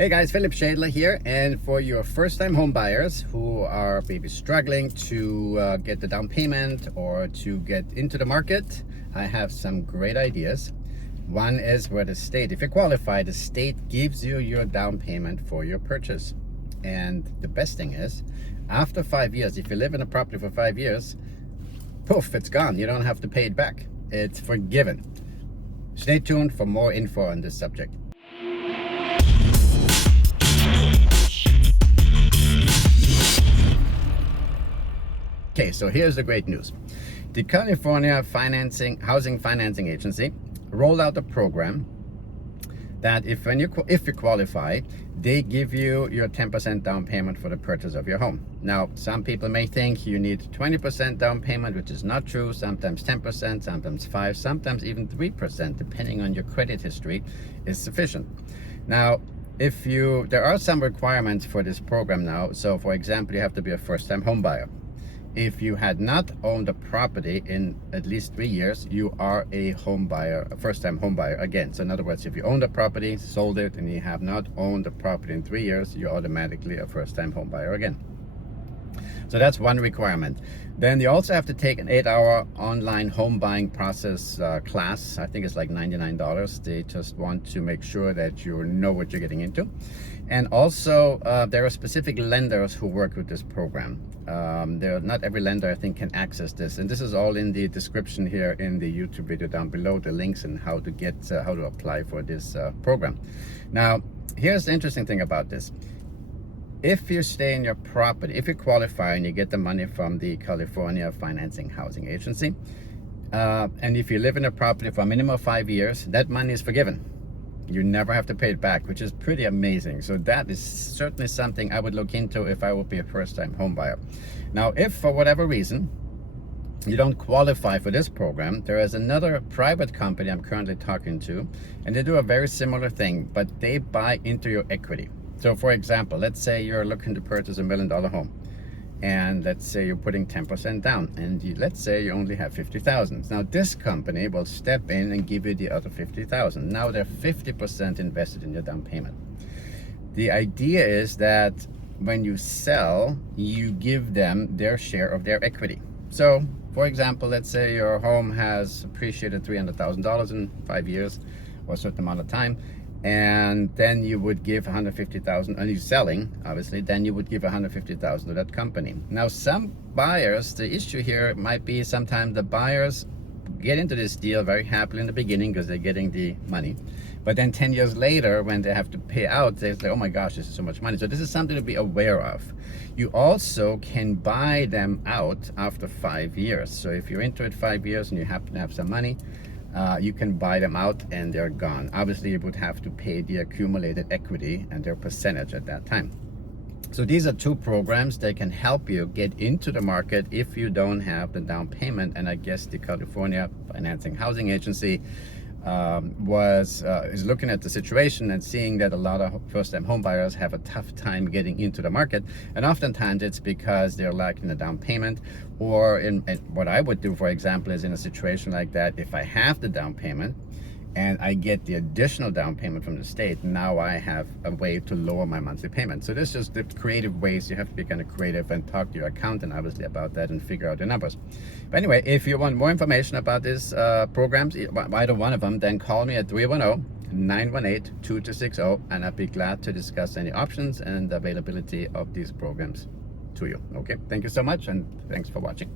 Hey guys, Philip Shadler here, and for your first-time home buyers who are maybe struggling to get the down payment or to get into the market, I have some great ideas. One is where the state, if you qualify, the state gives you your down payment for your purchase. And the best thing is, after 5 years, if you live in a property for 5 years, poof, it's gone. You don't have to pay it back. It's forgiven. Stay tuned for more info on this subject. Okay, so here's the great news. The California Housing Financing Agency rolled out a program that if you qualify, they give you your 10% down payment for the purchase of your home. Now, some people may think you need 20% down payment, which is not true. Sometimes 10%, sometimes 5%, sometimes even 3%, depending on your credit history, is sufficient. Now, there are some requirements for this program now. So, for example, you have to be a first-time home buyer. If you had not owned a property in at least 3 years, you are a home buyer, a first-time home buyer again. So in other words, if you owned a property, sold it, and you have not owned a property in 3 years, you're automatically a first-time home buyer again. So that's one requirement. Then you also have to take an 8-hour online home buying process class. I think it's like $99. They just want to make sure that you know what you're getting into. And also, there are specific lenders who work with this program. Not every lender, I think, can access this. And this is all in the description here in the YouTube video down below, the links and how to apply for this program. Now, here's the interesting thing about this. If you stay in your property, if you qualify and you get the money from the California Financing Housing Agency, and if you live in a property for a minimum of 5 years, that money is forgiven. You never have to pay it back, which is pretty amazing. So that is certainly something I would look into if I would be a first-time home buyer. Now, if for whatever reason you don't qualify for this program, there is another private company I'm currently talking to, and they do a very similar thing, but they buy into your equity. So for example, let's say you're looking to purchase $1 million home, and let's say you're putting 10% down, and let's say you only have $50,000. Now this company will step in and give you the other $50,000. Now they're 50% invested in your down payment. The idea is that when you sell, you give them their share of their equity. So for example, let's say your home has appreciated $300,000 in 5 years or a certain amount of time, and then you would give $150,000, and you're selling, obviously, then you would give $150,000 to that company. Now, some buyers, the issue here might be sometimes the buyers get into this deal very happily in the beginning because they're getting the money. But then 10 years later, when they have to pay out, they say, oh my gosh, this is so much money. So this is something to be aware of. You also can buy them out after 5 years. So if you're into it 5 years and you happen to have some money, you can buy them out and they're gone. Obviously, you would have to pay the accumulated equity and their percentage at that time. So these are two programs that can help you get into the market if you don't have the down payment. And I guess the California Financing Housing Agency is looking at the situation and seeing that a lot of first-time home buyers have a tough time getting into the market, and oftentimes it's because they're lacking a down payment. Or and what I would do, for example, is in a situation like that, if I have the down payment and I get the additional down payment from the state, now I have a way to lower my monthly payment. So this is the creative ways. You have to be kind of creative and talk to your accountant, obviously, about that and figure out the numbers. But anyway, if you want more information about these programs, either one of them, then call me at 310-918-2260, and I'd be glad to discuss any options and the availability of these programs to you. Okay, thank you so much, and thanks for watching.